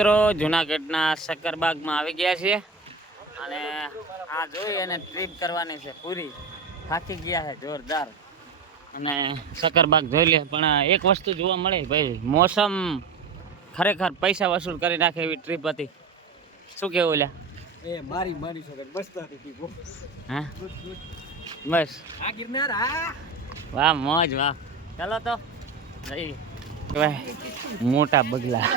મિત્રો જુનાગઢના શક્કરબાગમાં આવી ગયા છીએ અને આ જોઈ અને ટ્રીપ કરવાની છે પૂરી. થાકી ગયા છે જોરદાર અને શક્કરબાગ જોઈ લે. પણ એક વસ્તુ જોવા મળે ભાઈ, મોસમ ખરેખર પૈસા વસૂલ કરી નાખે એવી ટ્રીપ હતી. શું કેવું લ્યા? એ મારી મારી છોકર બસ તારી હા બસ આ ગિરનાર. હા વાહ મોજ વાહ. ચાલો તો જઈ. મોટા બગલા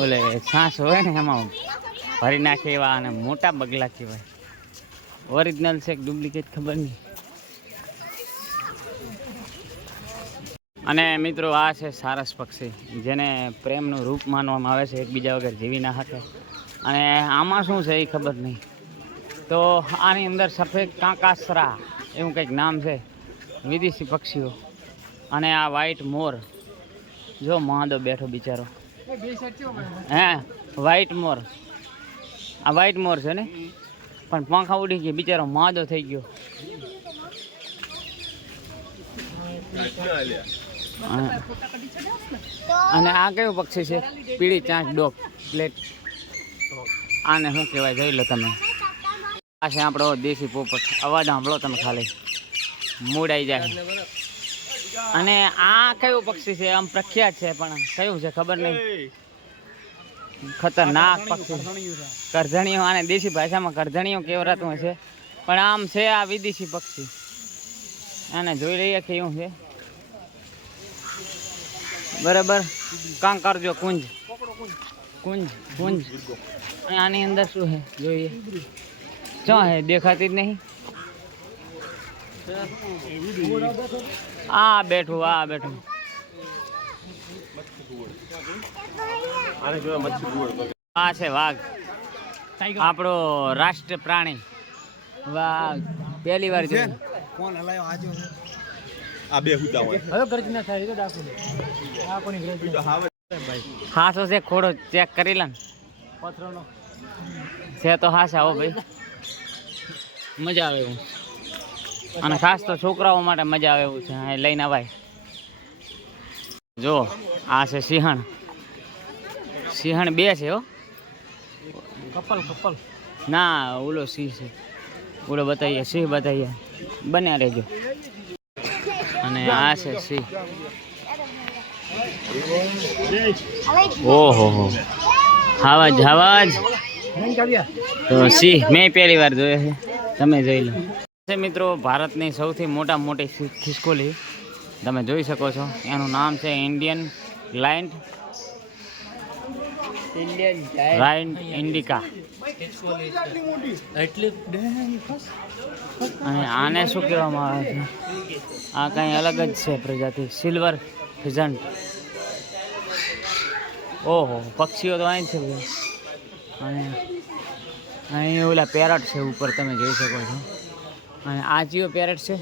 ઓલે સાસ હોય ને એમાં ભરી નાખે એવા અને મોટા બગલા કહેવાય. ઓરિજિનલ છે કે ડુપ્લિકેટ ખબર નહીં. અને મિત્રો આ છે સારસ પક્ષી, જેને પ્રેમનું રૂપ માનવામાં આવે છે, એકબીજા વગર જીવી ના શકે. અને આમાં શું છે એ ખબર નહીં. તો આની અંદર સફેદ કાંકાસરા એવું કંઈક નામ છે, વિદેશી પક્ષીઓ. અને આ વ્હાઈટ મોર, જો મહાદો બેઠો બિચારો. હે વ્હાઈટ મોર, આ વ્હાઈટ મોર છે ને, પણ પાંખા ઉડી ગયા, બિચારો મહાદો થઈ ગયો. અને આ કયું પક્ષી છે? પીળી ચાંચ ડોક પ્લેટ. આને શું કહેવાય જોઈ લો તમે. આ છે આપણો દેશી પોપટ. અવાજ સાંભળો તમે ખાલી, મૂડ આવી જાય. અને આ કયું પક્ષી છે? આમ પ્રખ્યાત છે પણ કયું છે ખબર નહીં. ખતરનાક પક્ષી, કરધણીઓ. આને દેશી ભાષામાં કરધણીઓ કહેવાતું હશે, પણ આમ છે આ વિદેશી પક્ષી. આને જોઈ લઈએ કેવું છે. બરાબર, કાં કરજો કુંજ કુંજ કુંજ. આની અંદર શું છે જોઈએ. ક્યાં હે? દેખાતી જ નહીં. આ બેઠું, આ બેઠું. આ છે વાઘ, આપણો રાષ્ટ્ર પ્રાણી. વાઘ પહેલી વાર જોયું. કોણ હલાયો આજો આ બે હુદા હોય હવે ગર્જના થાય તો ડાકુ આ કોની ગર્જના ભાઈ હાસો છે ખોડો ચેક કરી લે. પથરોનો છે તો હાસા હો ભાઈ, મજા આવે એવું. અને ખાસ તો છોકરાઓ માટે મજા આવે એવું છે. અહીં લઈને અવાય. જો આ છે સિંહણ. સિંહણ બે છે હો. કપલ ના ઓલો સિંહ છે, ઓલો બતાવીએ, સિંહ બતાવીએ. બન્યા રહેજો. અને આ છે સિંહ. ઓહો હો, આવાજ આવાજ. તો સિંહ મેં પહેલી વાર જોયો છે, તમે જોઈ લો. મિત્રો ભારતની સૌથી મોટી ખિસકોલી તમે જોઈ શકો છો. એનું નામ છે ઇન્ડિયન ગ્લાઇન્ટ ઇન્ડિકા. અને આને શું કહેવામાં આવે છે? આ કંઈ અલગ જ છે પ્રજાતિ, સિલ્વર ફિઝન્ટ. ઓહો, પક્ષીઓ તો અહીં છે ભાઈ. અને અહીં ઓલા પેરટ છે ઉપર, તમે જોઈ શકો છો. અને આ કયો પેરટ છે?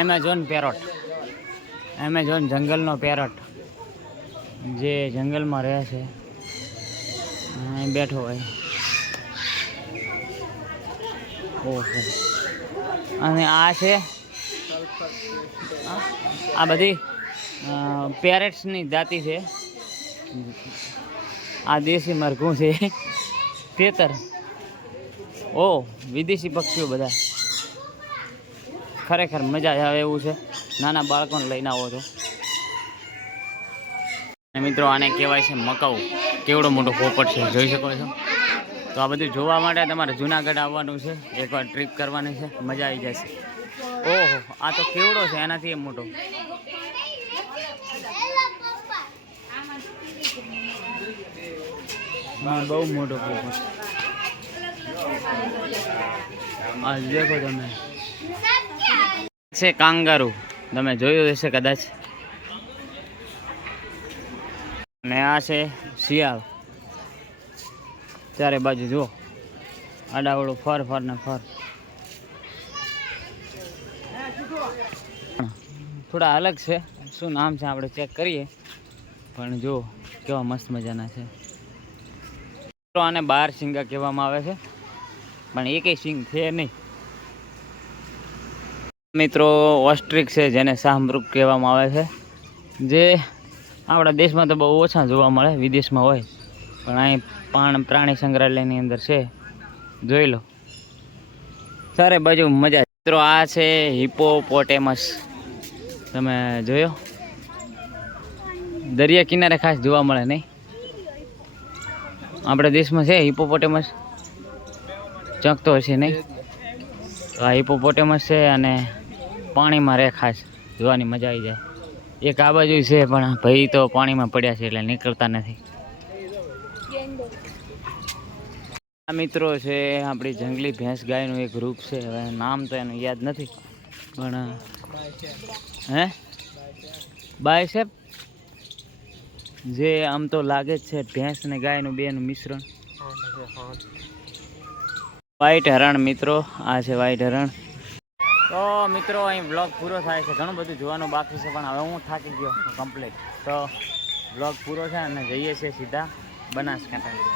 Amazon parrot. એમેઝોન જંગલનો પેરટ, જે જંગલમાં રહે છે. અહીં બેઠો હોય. ઓહો. અને આ છે, આ બધી પેરેટ્સની જાતિ છે. આ દેશી મરઘું છે, તેતર. ઓ વિદેશી પક્ષીઓ બધા. ખરેખર મજા આવે એવું છે. નાના બાળકોને લઈને આવો તો. મિત્રો આને કહેવાય છે મકાઉ. કેવડો મોટો પોપટ છે, જોઈ શકો છો. તો આ બધું જોવા માટે તમારે જુનાગઢ આવવાનું છે, એકવાર ટ્રીપ કરવાની છે, મજા આવી જશે. ઓહો, આ તો કેવડો છે, એનાથી એ મોટો. બહુ મોટો પોપટ. આ દેખો તમે, છે કાંગારૂ. તમે જોયું હશે કદાચ. અને આ છે શિયાળ. ચારે બાજુ જુઓ, આડાવડું ફર ને ફર. થોડા અલગ છે. શું નામ છે આપણે ચેક કરીએ. પણ જો કેવા મસ્ત મજાના છે. આને 12 શીંગા કહેવામાં આવે છે, પણ એકેય શીંગ છે નહીં. મિત્રો ઓસ્ટ્રિચ છે, જેને શાહમૃગ કહેવામાં આવે છે, જે આપણા દેશમાં તો બહુ ઓછા જોવા મળે, વિદેશમાં હોય. પણ અહીં પ્રાણી સંગ્રહાલયની અંદર છે, જોઈ લો. સારે બાજુ મજા. મિત્રો આ છે હિપોપોટેમસ, તમે જોયો? દરિયા કિનારે ખાસ જોવા મળે નહીં? આપણા દેશમાં છે હિપોપોટેમસ, ચકતો હશે નહીં? તો આ હિપોપોટેમસ છે અને પાણીમાં રહે, ખાસ જોવાની મજા આવી જાય. એક આ બાજુ છે પણ ભાઈ તો પાણીમાં પડ્યા છે એટલે નીકળતા નથી. આ મિત્રો છે આપણી જંગલી ભેંસ ગાયનું એક રૂપ છે, હવે નામ તો એનું યાદ નથી, પણ હે બાયસેપ, જે આમ તો લાગે જ છે ભેંસ અને ગાયનું બેનું મિશ્રણ. વ્હાઈટ હરણ મિત્રો, આ છે વ્હાઈટ હરણ. તો મિત્રો અહીં બ્લોગ પૂરો થાય છે. ઘણું બધું જોવાનું બાકી છે પણ હવે હું થાકી ગયો કમ્પ્લીટ. તો બ્લોગ પૂરો છે અને જઈએ છીએ સીધા બનાસકાંઠા.